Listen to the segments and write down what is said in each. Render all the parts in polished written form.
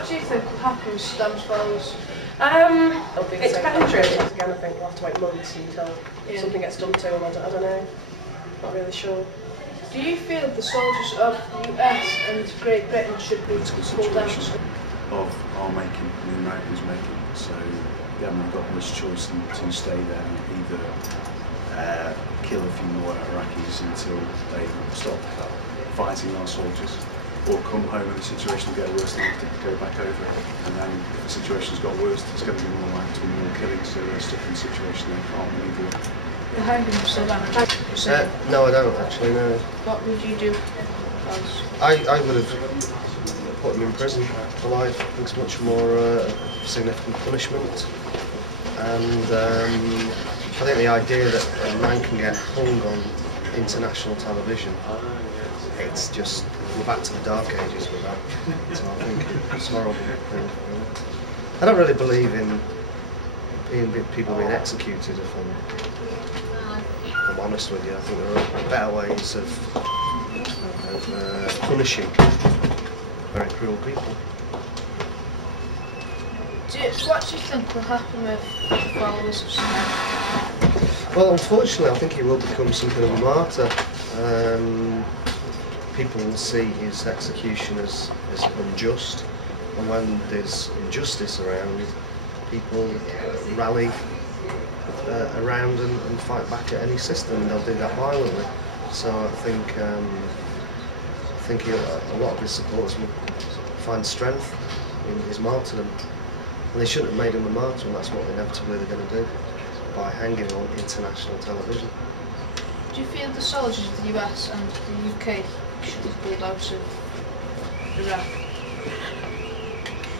What do you think will happen with Saddam's followers? It's dangerous. Again, I think we'll have to wait months until something gets done to them. I don't know. Not really sure. Do you feel the soldiers of the US and Great Britain should be pulled out? Of our making, the Americans making. So we haven't really got much choice than to stay there and either kill a few more Iraqis until they stop fighting our soldiers, or come home and the situation will get worse and have to go back over it. And then if the situation's got worse, there's going to be more likely to be more killing, so they're stuck in a situation they can't move on. The hanging of Saddam Hussein? No, I don't actually, no. What would you do? I would have put him in prison for life. I think it's much more significant punishment. And I think the idea that a man can get hung on international television, it's just, we're back to the dark ages with that. So I think it's horrible. I don't really believe in people being executed, if I'm honest with you. I think there are better ways of punishing very cruel people. What do you think will happen with the followers of Saddam? Well, unfortunately, I think he will become something of a martyr. People will see his execution as unjust, and when there's injustice around, people rally around and fight back at any system, and they'll do that violently. So I think a lot of his supporters will find strength in his martyrdom. And they shouldn't have made him a martyr, and that's what inevitably they're going to do, by hanging him on international television. Do you feel the soldiers of the US and the UK should be pulled out of Iraq?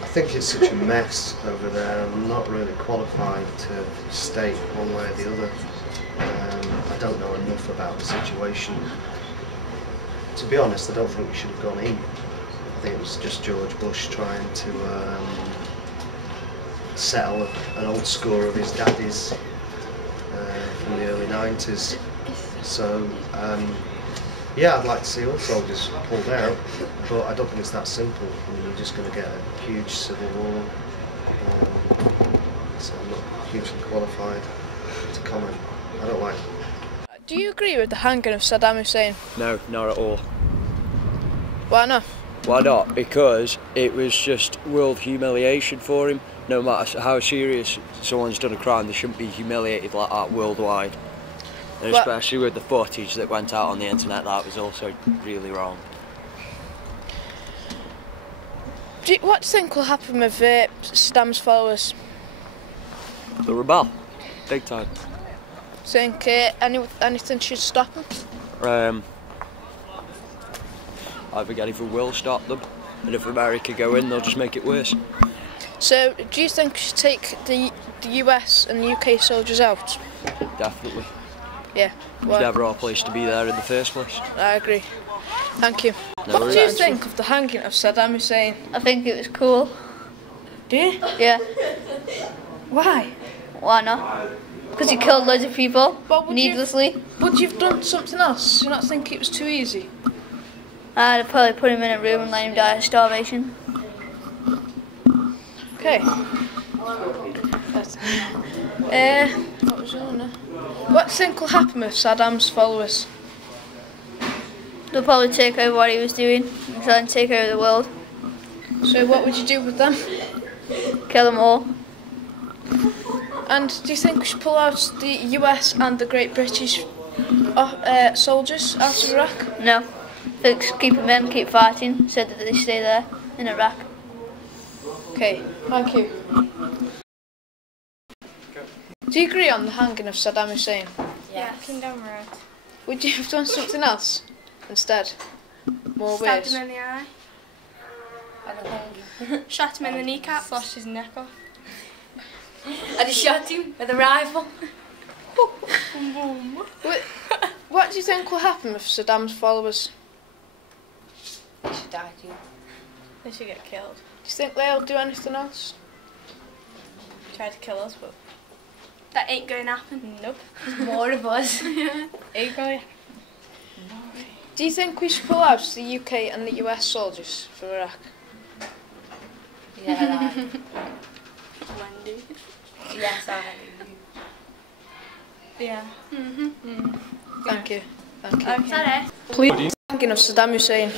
I think it's such a mess over there. I'm not really qualified to state one way or the other. I don't know enough about the situation. To be honest, I don't think we should have gone in. I think it was just George Bush trying to settle an old score of his daddy's from the early 90s. So, yeah, I'd like to see all soldiers pulled out, but I don't think it's that simple. I mean, you're just going to get a huge civil war. So I'm not hugely qualified to comment. I don't like it. Do you agree with the hanging of Saddam Hussein? No, not at all. Why not? Why not? Because it was just world humiliation for him. No matter how serious someone's done a crime, they shouldn't be humiliated like that worldwide. And especially with the footage that went out on the internet, that was also really wrong. What do you think will happen with Saddam's followers? The rebel, big time. Think anything should stop them? I think anything will stop them, and if America go in, they'll just make it worse. So, do you think we should take the US and UK soldiers out? Definitely. Yeah. It's never our place to be there in the first place. I agree. Thank you. No what worries. do you think of the hanging of Saddam Hussein? I think it was cool. Do you? Yeah. Why? Why not? Because he killed loads of people needlessly. Would you've done something else? Do you not think it was too easy? I'd probably put him in a room and let him die of starvation. Okay. What was the other? What do you think will happen with Saddam's followers? They'll probably take over what he was doing and try and take over the world. So what would you do with them? Kill them all. And do you think we should pull out the US and the Great British soldiers out of Iraq? No. I think keep them in, keep fighting, so that they stay there in Iraq. Okay, thank you. Do you agree on the hanging of Saddam Hussein? Yeah, condemn road. Would you have done something else instead? More Stabbed ways? him in the eye. I don't know. Shot him in the kneecap. Slashed his neck off. I just shot him with a rifle. What do you think will happen with Saddam's followers? They should die too. They should get killed. Do you think they'll do anything else? Try to kill us, but that ain't going to happen. Nope. More of us. Ain't going. Do you think we should pull out the UK and the US soldiers from Iraq? Yeah, Wendy. yes, I Yeah. Thank you. Thank you. Okay. Sorry. Please. Thinking of Saddam Hussein.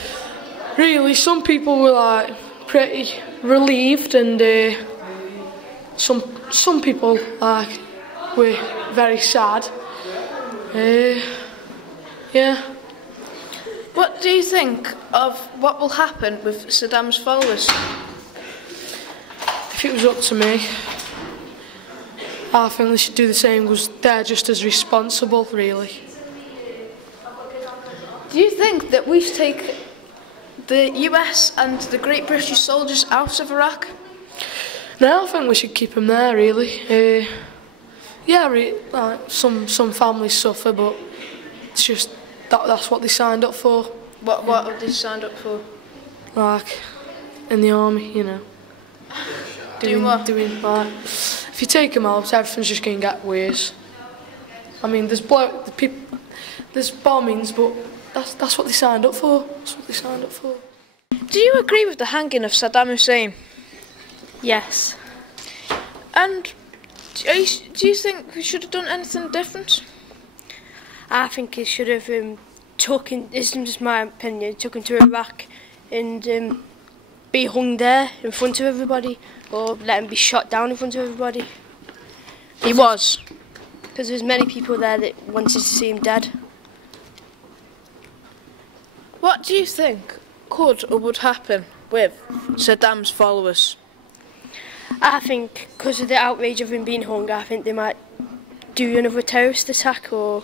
Really, some people were like pretty relieved, and some people like were very sad. Yeah. What do you think of what will happen with Saddam's followers? If it was up to me, I think they should do the same because they're just as responsible, really. Do you think that we should take the US and the Great British soldiers out of Iraq? No, I think we should keep them there, really. Yeah, like some families suffer, but it's just that's what they signed up for. What have they signed up for? Like in the army, you know. Doing what? Doing like, if you take them out, everything's just going to get worse. I mean, there's bombings, but that's what they signed up for. That's what they signed up for. Do you agree with the hanging of Saddam Hussein? Yes. And do you think we should have done anything different? I think he should have this is just my opinion, took him to Iraq and be hung there in front of everybody, or let him be shot down in front of everybody. He was. Because there's many people there that wanted to see him dead. What do you think could or would happen with Saddam's followers? I think because of the outrage of him being hung, I think they might do another terrorist attack, or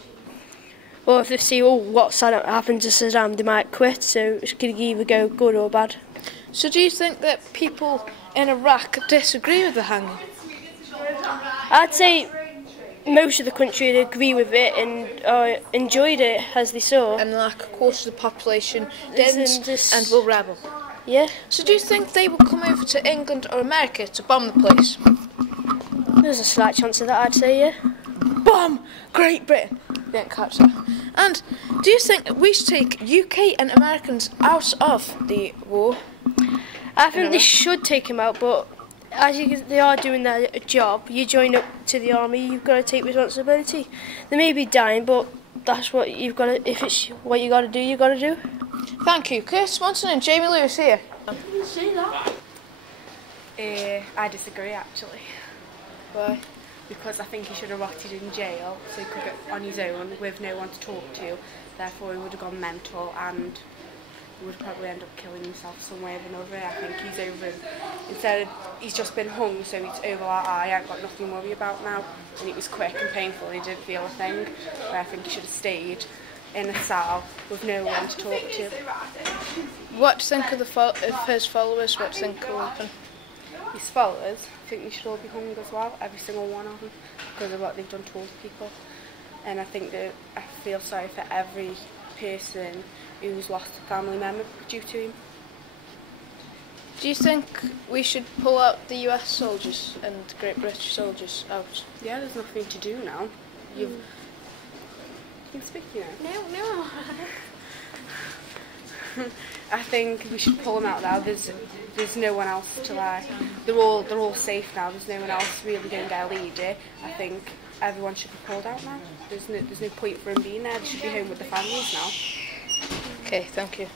if they see, what happened to Saddam, they might quit, so it's going to either go good or bad. So do you think that people in Iraq disagree with the hanging? I'd say most of the country would agree with it and enjoyed it as they saw. And like a quarter of the population didn't and will rebel. Yeah. So do you think they will come over to England or America to bomb the place? There's a slight chance of that, I'd say, yeah. Bomb Great Britain! Didn't catch that. And do you think we should take UK and Americans out of the war? I think they should take him out, but as they are doing their job, you join up to the army, you've got to take responsibility. They may be dying, but that's what you've got to, if it's what you got to do, you got to do. Thank you. Chris Swanson and Jamie Lewis here. See that? I disagree, actually. Why? Because I think he should have rotted in jail so he could get on his own with no one to talk to. Therefore, he would have gone mental and he would probably end up killing himself some way or another. I think he's over. Instead of, he's just been hung, so he's over like, I ain't got nothing to worry about now. And it was quick and painful, he didn't feel a thing. But I think he should have stayed in a cell with no one to talk to. What do you think of his followers? What do you think will happen? His followers, I think they should all be hung as well, every single one of them, because of what they've done to other people. And I think that I feel sorry for every person who's lost a family member due to him. Do you think we should pull out the US soldiers and Great British soldiers out? Yeah, there's nothing to do now. You can speak, you know. No. I think we should pull them out now. There's no one else to lie. They're all safe now. There's no one else really going to get a leader. I think everyone should be pulled out now. There's no point for them being there. They should be home with their families now. Okay, thank you.